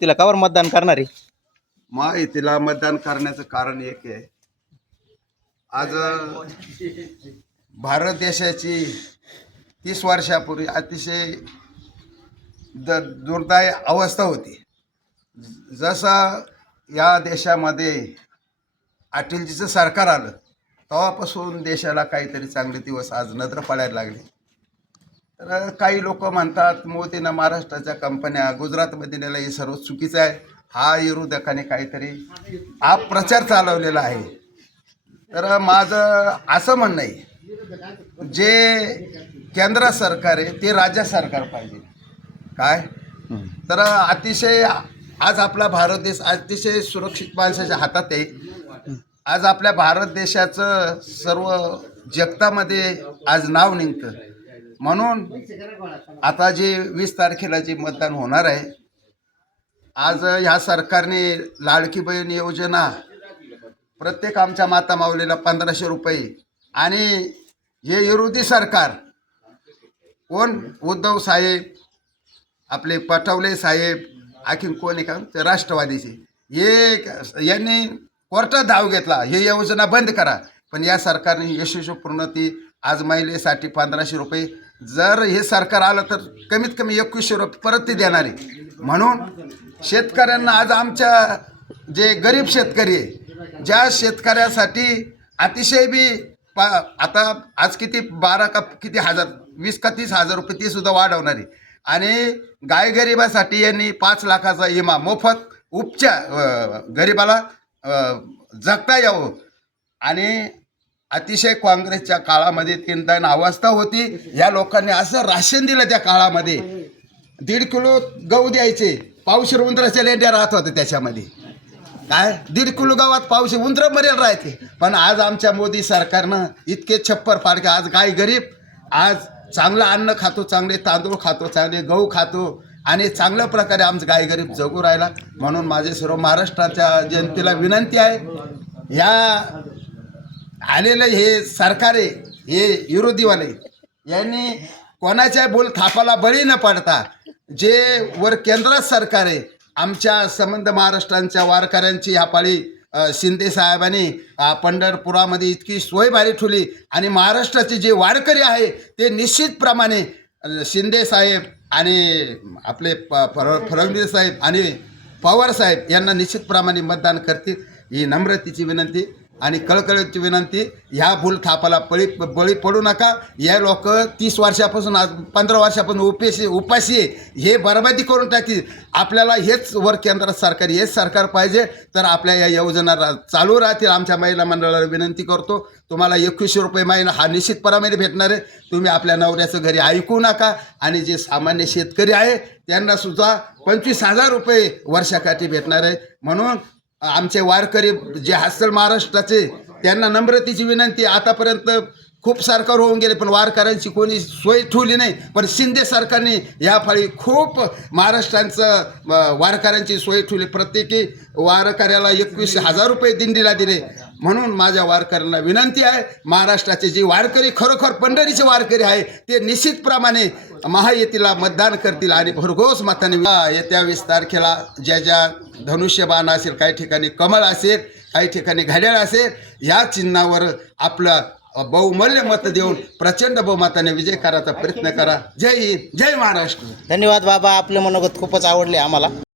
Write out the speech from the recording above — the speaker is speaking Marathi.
तिला कावर मतदान करणार आहे? महायुतीला मतदान करण्याचं कारण एक आहे. आज भारत देशाची तीस वर्षापूर्वी अतिशय द दुर्दाय अवस्था होती. जसं या देशामध्ये अटलजीचं सरकार आलं तेव्हापासून देशाला काहीतरी चांगले दिवस आज नजर पडायला लागले. तर काही लोक म्हणतात मोदीनं महाराष्ट्राच्या कंपन्या गुजरातमध्ये नेलं हे सर्व चुकीचं आहे. हा विरोधकाने काहीतरी हा प्रचार चालवलेला आहे. तर माझं असं म्हणणं आहे जे केंद्र सरकार आहे ते राज्य सरकार पाहिजे. काय? तर अतिशय आज आपला भारत देश अतिशय सुरक्षित माणसाच्या हातात आहे. आज आपल्या भारत देशाचं सर्व जगतामध्ये आज नाव निघतं. म्हणून आता जे वीस तारखेला जे मतदान होणार आहे आज ह्या सरकारने लाडकी बहीण योजना प्रत्येक आमच्या माता माऊलीला पंधराशे रुपये आणि हे विरोधी सरकार कोण? उद्धव साहेब आपले पटवले साहेब आणखीन कोण आहे का? ते राष्ट्रवादीचे. हे यांनी कोर्टात धाव घेतला. हे योजना बंद करा. पण या सरकारने यशस्वीपूर्ण ती आज महिलेसाठी पंधराशे रुपये जर हे सरकार आलं तर कमीत कमी एकवीसशे रुपये परत ते देणार. आहे म्हणून शेतकऱ्यांना आज आमच्या जे गरीब शेतकरी आहे ज्या शेतकऱ्यासाठी अतिशय बी पा आता आज किती बारा का किती हजार वीस का तीस हजार रुपये ती सुद्धा वाढवणार आहे. आणि गायगरिबासाठी यांनी पाच लाखाचा विमा मोफत उपचार गरिबाला जगता यावं. आणि अतिशय काँग्रेसच्या काळामध्ये तीनदा अवस्था होती. या लोकांनी असं राशन दिलं त्या काळामध्ये. दीड किलो गहू द्यायचे. पाऊस उंदराच्या लेंड्या राहत होत्या त्याच्यामध्ये. काय? दीड किलो गावात पाऊस उंदर मरेल राहते. पण आज आमच्या मोदी सरकारनं इतके छप्पर फाडके आज गाय गरीब. आज चांगलं अन्न खातो चांगले तांदूळ खातो चांगले गहू खातो आणि चांगल्या प्रकारे आमचं गाय गरीब जगू राहिला. म्हणून माझे सर्व महाराष्ट्राच्या जनतेला विनंती आहे. या आलेलं हे सरकार आहे हे विरोधीवाले यांनी कोणाच्या बोल थापाला बळी न पडता जे वर केंद्र सरकार आहे आमच्या संबंध महाराष्ट्रांच्या वारकऱ्यांची ह्या पाळी शिंदे साहेबांनी पंढरपुरामध्ये इतकी सोय भारी ठेवली आणि महाराष्ट्राचे जे वारकरी आहे ते निश्चितप्रमाणे शिंदे साहेब आणि आपले प फडणवीस साहेब आणि पवार साहेब यांना निश्चितप्रमाणे मतदान करतील ही नम्रतेची विनंती. आणि कळकळीची विनंती ह्या भूल थापाला बळी बळी पडू नका. या लोक तीस वर्षापासून आज पंधरा वर्षापासून उपेशी उपाशी हे बरबादी करून टाकी आपल्याला हेच वर केंद्र सरकार हेच सरकार पाहिजे. तर आपल्या या योजना रा- चालू राहतील. आमच्या महिला मंडळाला विनंती करतो. तुम्हाला एकवीसशे रुपये महिना हा निश्चित परामध्ये भेटणार आहे. तुम्ही आपल्या नवऱ्याचं घरी ऐकू नका. आणि जे सामान्य शेतकरी आहे त्यांना सुद्धा पंचवीस हजार रुपये वर्षाकाठी भेटणार आहे. म्हणून आमचे वारकरी जे हसल महाराष्ट्राचे त्यांना नम्रतेची विनंती आतापर्यंत खूप सरकार होऊन गेले पण वारकऱ्यांची कोणी सोय ठेवली नाही. पण शिंदे सरकारने या फाळी खूप महाराष्ट्रांचं वारकऱ्यांची सोय ठेवली. प्रत्येकी वारकऱ्याला एकवीस हजार रुपये दिंडीला दिले. म्हणून माझ्या वारकऱ्यांना विनंती आहे महाराष्ट्राचे जे वारकरी खरोखर पंढरीचे वारकरी आहे ते निश्चितप्रमाणे महायुतीला मतदान करतील आणि भरघोस मताने येत्या वीस तारखेला ज्या ज्या धनुष्यबाण असेल काही ठिकाणी कमळ असेल काही ठिकाणी घड्याळ असेल या चिन्हावर आपलं बहुमूल्य मत देऊन प्रचंड बहुमताने विजय करायचा प्रयत्न करा. जय हिंद जय महाराष्ट्र. धन्यवाद बाबा आपले मनोगत खूपच आवडले आम्हाला.